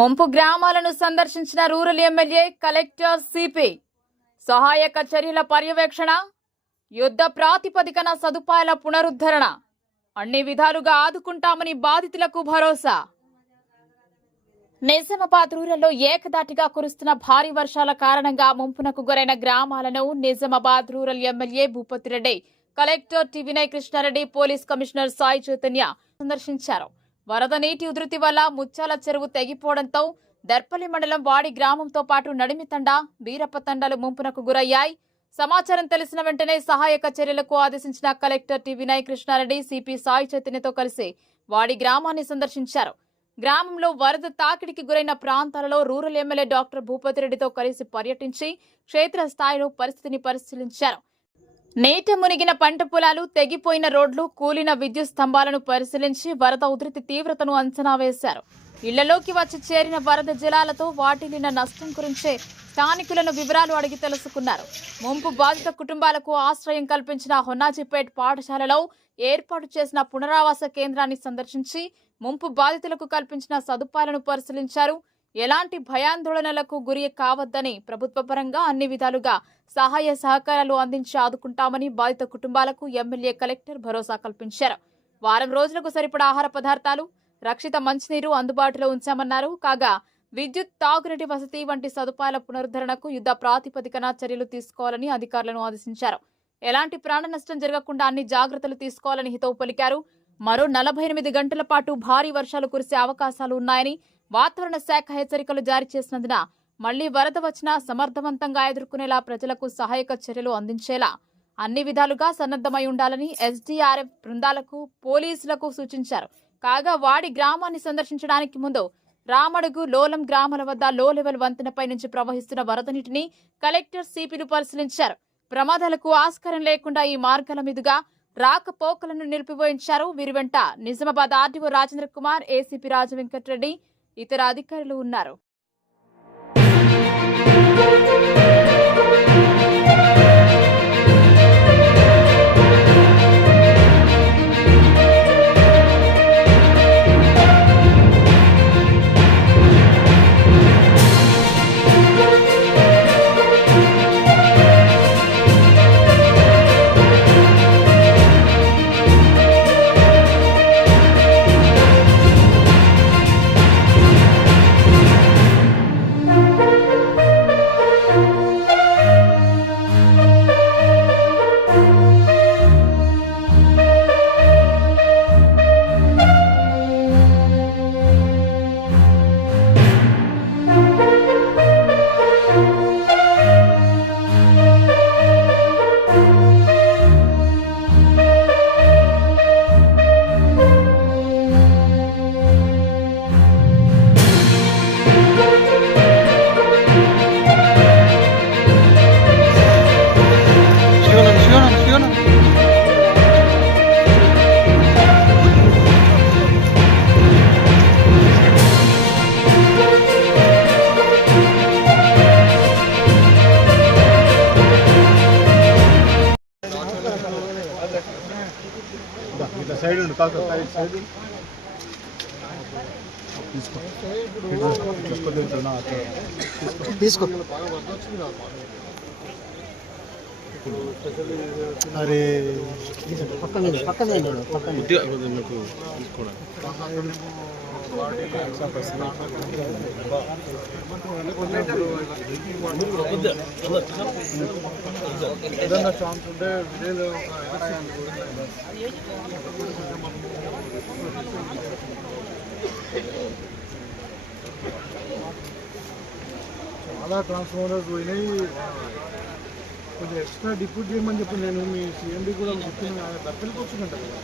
ముంపు గ్రామాలను సందర్శించిన రూరల్ ఎమ్మెల్యే కలెక్టర్ సిపి. సహాయక చర్యల పర్యవేక్షణ యుద్ధ ప్రాతిపదికన సదుపాయాల పునరుద్ధరణ. అన్ని విధాలుగా ఆదుకుంటామని బాధితులకు భరోసా. నిజామాబాద్ రూరల్లో ఏకదాటిగా కురుస్తున్న భారీ వర్షాల కారణంగా ముంపునకు గురైన గ్రామాలను Nizamabad rural MLA Bhupathireddy collector T Vinay Krishnareddy police commissioner Sai Chaitanya సందర్శించారు. వరద నీటి ఉధృతి వల్ల ముత్యాల చెరువు తెగిపోవడంతో దర్పల్లి మండలం వాడి గ్రామంతో పాటు నడిమితండ బీరప్ప తండాలు ముంపునకు గురయ్యాయి. సమాచారం తెలిసిన వెంటనే సహాయక చర్యలకు ఆదేశించిన collector T Vinay Krishnareddy CP Sai చైతన్యతో కలిసి వాడి గ్రామాన్ని సందర్శించారు. గ్రామంలో వరద తాకిడికి గురైన ప్రాంతాలలో రూరల్ ఎమ్మెల్యే డాక్టర్ భూపతిరెడ్డితో కలిసి పర్యటించి క్షేత్రస్థాయిలో పరిస్థితిని పరిశీలించారు. నేట మునిగిన పంట పొలాలు తెగిపోయిన రోడ్లు కూలిన విద్యుత్ స్తంభాలను పరిశీలించి వరద ఉధృతి తీవ్రతను అంచనా వేశారు. ఇళ్ళలోకి వచ్చి చేరిన వరద జలాలతో వాటిల్లిన నష్టం గురించే స్థానికులను వివరాలు అడిగి తెలుసుకున్నారు. ముంపు బాధిత కుటుంబాలకు ఆశ్రయం కల్పించిన హొన్నాజీపేట్ పాఠశాలలో ఏర్పాటు చేసిన పునరావాస కేంద్రాన్ని సందర్శించి ముంపు బాధితులకు కల్పించిన సదుపాయాలను పరిశీలించారు. ఎలాంటి భయాందోళనలకు గురి కావద్దని ప్రభుత్వ పరంగా అన్ని విధాలుగా సహాయ సహకారాలు అందించి ఆదుకుంటామని బాధిత కుటుంబాలకు ఎమ్మెల్యే కలెక్టర్ భరోసా కల్పించారు. వారం రోజులకు సరిపడా ఆహార పదార్థాలు రక్షిత మంచినీరు అందుబాటులో ఉంచామన్నారు. కాగా విద్యుత్ తాగునీటి వసతి వంటి సదుపాయాల పునరుద్ధరణకు యుద్ధ ప్రాతిపదికన చర్యలు తీసుకోవాలని అధికారులను ఆదేశించారు. ఎలాంటి ప్రాణ నష్టం జరగకుండా అన్ని జాగ్రత్తలు తీసుకోవాలని హితవు పలికారు. మరో నలభై ఎనిమిది గంటల పాటు భారీ వర్షాలు కురిసే అవకాశాలు ఉన్నాయని వాతావరణ శాఖ హెచ్చరికలు జారీ చేసినందున మళ్ళీ వరద వచ్చినా సమర్థవంతంగా ఎదుర్కొనేలా ప్రజలకు సహాయక చర్యలు అందించేలా అన్ని విధాలుగా సన్నద్ధమై ఉండాలని ఎస్డీఆర్ఎఫ్ బృందాలకు పోలీసులకు సూచించారు. కాగా వాడి గ్రామాన్ని సందర్శించడానికి ముందు రామడుగు లోలం గ్రామాల వద్ద లో లెవెల్ వంతెనపై నుంచి ప్రవహిస్తున్న వరద నీటిని కలెక్టర్ సిపిలు పరిశీలించారు. ప్రమాదాలకు ఆస్కారం లేకుండా ఈ మార్గాల మీదుగా రాకపోకలను నిలిపివేయించారు. వీరి వెంట నిజామాబాద్ ఆర్డీఓ రాజేంద్ర కుమార్ ఏసీపీ రాజవెంకటరెడ్డి ఇతర అధికారులు ఉన్నారు. ఇట్లా సైడ్ ఉండు కాక సైడ్ తీసుకో. తీసుకో. అరే. పక్కన పక్కన పక్కన ఏదన్నా ఛాన్స్ ఉంటే విలేజ్ చాలా ట్రాన్స్ఫార్మర్స్ పోయినాయి. కొంచెం ఎక్స్ట్రా డిప్యూట్ చేయమని చెప్పి నేను మీ సీఎండి కూడా చెప్తున్నాను ఆయన వచ్చిందంట కదా.